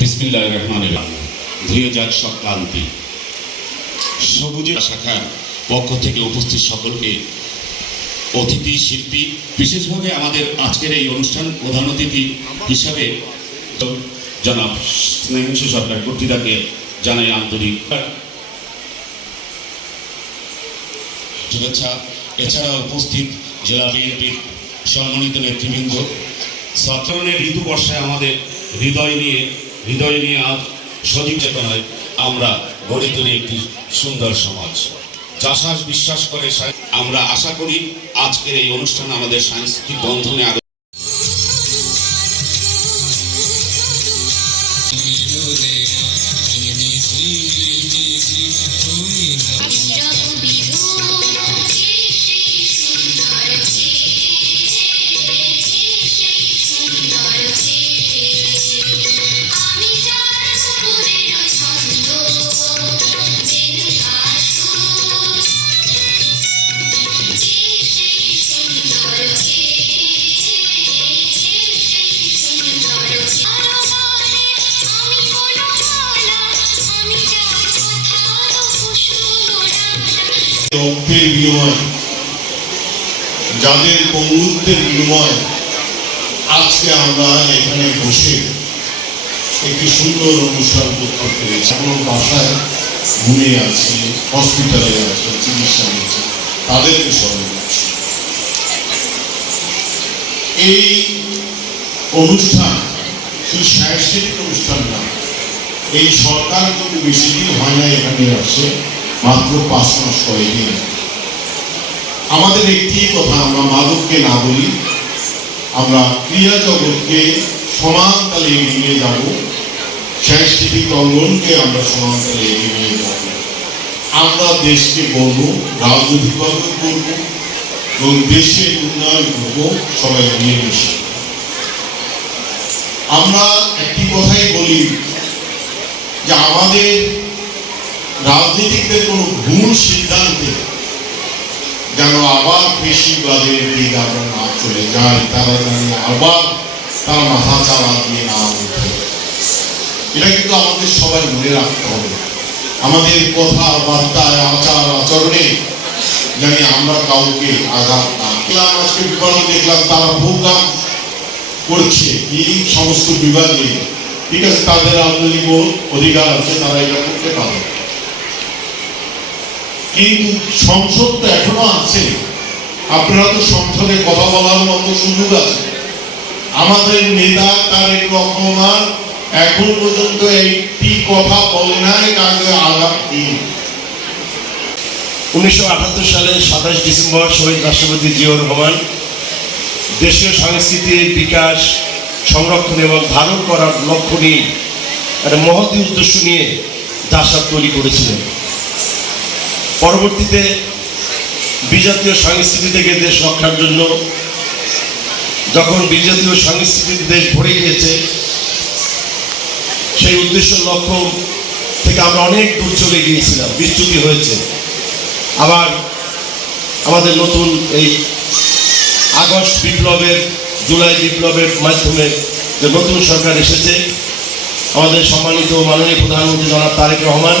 বিসমিল্লাহির রহমানির রহিম। ধুয়ে যাক সব ক্লান্তি। সবুজের শাখার পক্ষ থেকে উপস্থিত সকলকে, অতিথি শিল্পী, বিশেষভাবে আমাদের আজকের এই অনুষ্ঠান প্রধান অতিথি হিসাবে জনাব স্নেহাংশু সরকার কর্তৃদাকে জানাই আন্তরিক শুভেচ্ছা। এছাড়া উপস্থিত জেলা বিএনপির সম্মানিত নেতৃবৃন্দ, সত্তরণের ঋতু বর্ষায় আমাদের হৃদয় নিয়ে আজ সজীব চেতনায় আমরা গড়ে তুলি একটি সুন্দর সমাজ। জাসাস বিশ্বাস করে আমরা আশা করি আজকের এই অনুষ্ঠান আমাদের সাংস্কৃতিক বন্ধনে আরো রক্তের বিনিময়, যাদের পঙ্গুত্বের বিনিময় আজকে আমরা এখানে বসে একটি সুন্দর অনুষ্ঠান করতে পেরেছি। কোনো বাসায় ঘুমিয়ে আছে, হসপিটালে আছে, চিকিৎসা নিচ্ছে, তাদেরকে স্মরণ করছি। এই অনুষ্ঠান শুধু সাংস্কৃতিক অনুষ্ঠান না, এই সরকার কিন্তু বেশি দিন হয় না এখানে আসে, মাত্র 5 মাস কয়েকদিন। আমাদের একটি কথা, আমরা মাদককে না বলি, আমরা ক্রিয়া জগৎকে সমান তালে এগিয়ে নিয়ে যাব, সাংস্কৃতিক অঙ্গনকে আমরা সমান তালে এগিয়ে নিয়ে যাব। আমরা দেশকে গড়ব, রাজনৈতিকভাবে করব এবং দেশের উন্নয়ন করব সবাই মিলেমিশে। আমরা একটি কথাই বলি যে আমাদের রাজনীতিকদের কোনো ভুল সিদ্ধান্তে যেন আবার বেশিবাদের দিকে আমরা না চলে যাই, তারা যেন আবার তারা মাথা চালা দিয়ে না উঠে। এটা কিন্তু আমাদের সবাই মনে রাখতে হবে। আমাদের কথাবার্তায়, আচার আচরণে জানি আমরা কাউকে আঘাত না করলাম। আজকে বিভাগে দেখলাম তারা প্রোগ্রাম করছে এই সমস্ত বিভাগে, ঠিক আছে, তাদের আন্তরিক অধিকার আছে, তারা এটা করতে পারে, কিন্তু সংসদ তো এখনো আছে। আপনারা তো সংসদে কথা বলার মতো সুযোগ আছে। আমাদের নেতা তারেক রহমান এখন পর্যন্ত একটি কথা বলে নাই, কাকে আঘাত দিয়ে। 1978 সালের 27 ডিসেম্বর শহীদ রাষ্ট্রপতি জিয়াউর রহমান দেশীয় সংস্কৃতির বিকাশ, সংরক্ষণ এবং ধারণ করার লক্ষ্য নিয়ে একটা মহৎ উদ্দেশ্য নিয়ে জাসাস তৈরি করেছিলেন। পরবর্তীতে বিজাতীয় সংস্কৃতি থেকে দেশ রক্ষার জন্য যখন বিজাতীয় সংস্কৃতিতে দেশ ভরে গিয়েছে, সেই উদ্দেশ্য লক্ষ্য থেকে আমরা অনেক দূর চলে গিয়েছিলাম, বিচ্যুতি হয়েছে। আবার আমাদের নতুন এই আগস্ট বিপ্লবের, জুলাই বিপ্লবের মাধ্যমে যে নতুন সরকার এসেছে, আমাদের সম্মানিত মাননীয় প্রধানমন্ত্রী জনাব তারেক রহমান